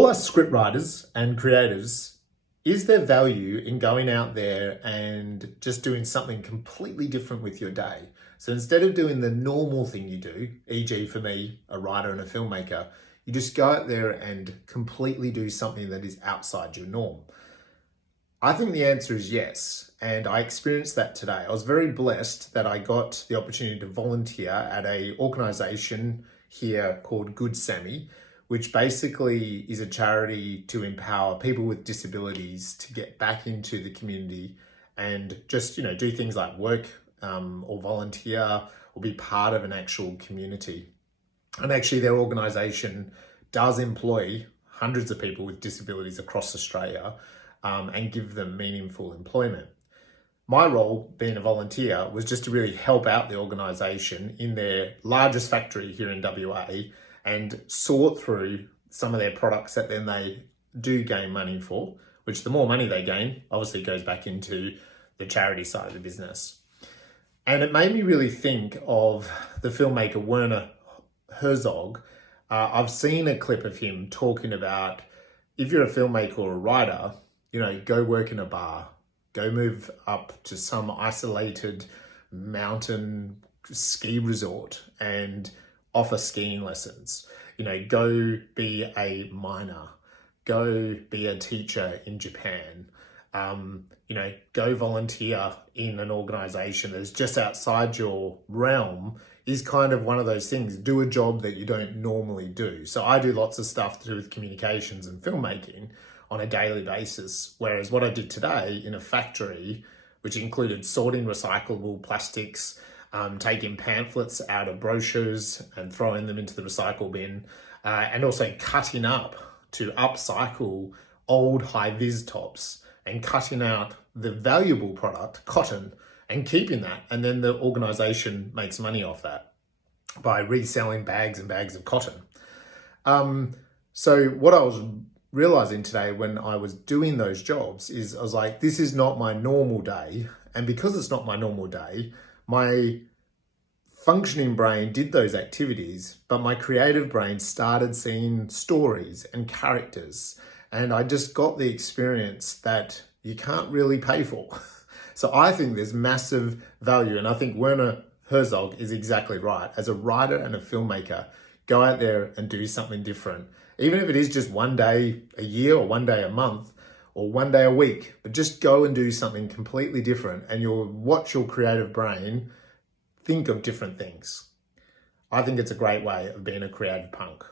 All us scriptwriters and creators, is there value in going out there and just doing something completely different with your day? So instead of doing the normal thing you do, e.g. for me, a writer and a filmmaker, you just go out there and completely do something that is outside your norm. I think the answer is yes, and I experienced that today. I was very blessed that I got the opportunity to volunteer at an organisation here called Good Sammy, which basically is a charity to empower people with disabilities to get back into the community and just, do things like work or volunteer or be part of an actual community. And actually their organisation does employ hundreds of people with disabilities across Australia and give them meaningful employment. My role, being a volunteer, was just to really help out the organisation in their largest factory here in WA and sort through some of their products that then they do gain money for, which the more money they gain, obviously goes back into the charity side of the business. And it made me really think of the filmmaker Werner Herzog. I've seen a clip of him talking about, if you're a filmmaker or a writer, go work in a bar, go move up to some isolated mountain ski resort and offer skiing lessons, go be a miner, go be a teacher in Japan, go volunteer in an organization that's just outside your realm is kind of one of those things. Do a job that you don't normally do. So I do lots of stuff to do with communications and filmmaking on a daily basis. Whereas what I did today in a factory, which included sorting recyclable plastics, taking pamphlets out of brochures and throwing them into the recycle bin, and also cutting up to upcycle old high-vis tops and cutting out the valuable product, cotton, and keeping that. And then the organisation makes money off that by reselling bags and bags of cotton. So what I was realising today when I was doing those jobs is I was like, this is not my normal day. And because it's not my normal day, my functioning brain did those activities, but my creative brain started seeing stories and characters. And I just got the experience that you can't really pay for. So I think there's massive value. And I think Werner Herzog is exactly right. As a writer and a filmmaker, go out there and do something different. Even if it is just one day a year or one day a month or one day a week, but just go and do something completely different and you'll watch your creative brain think of different things. I think it's a great way of being a creative punk.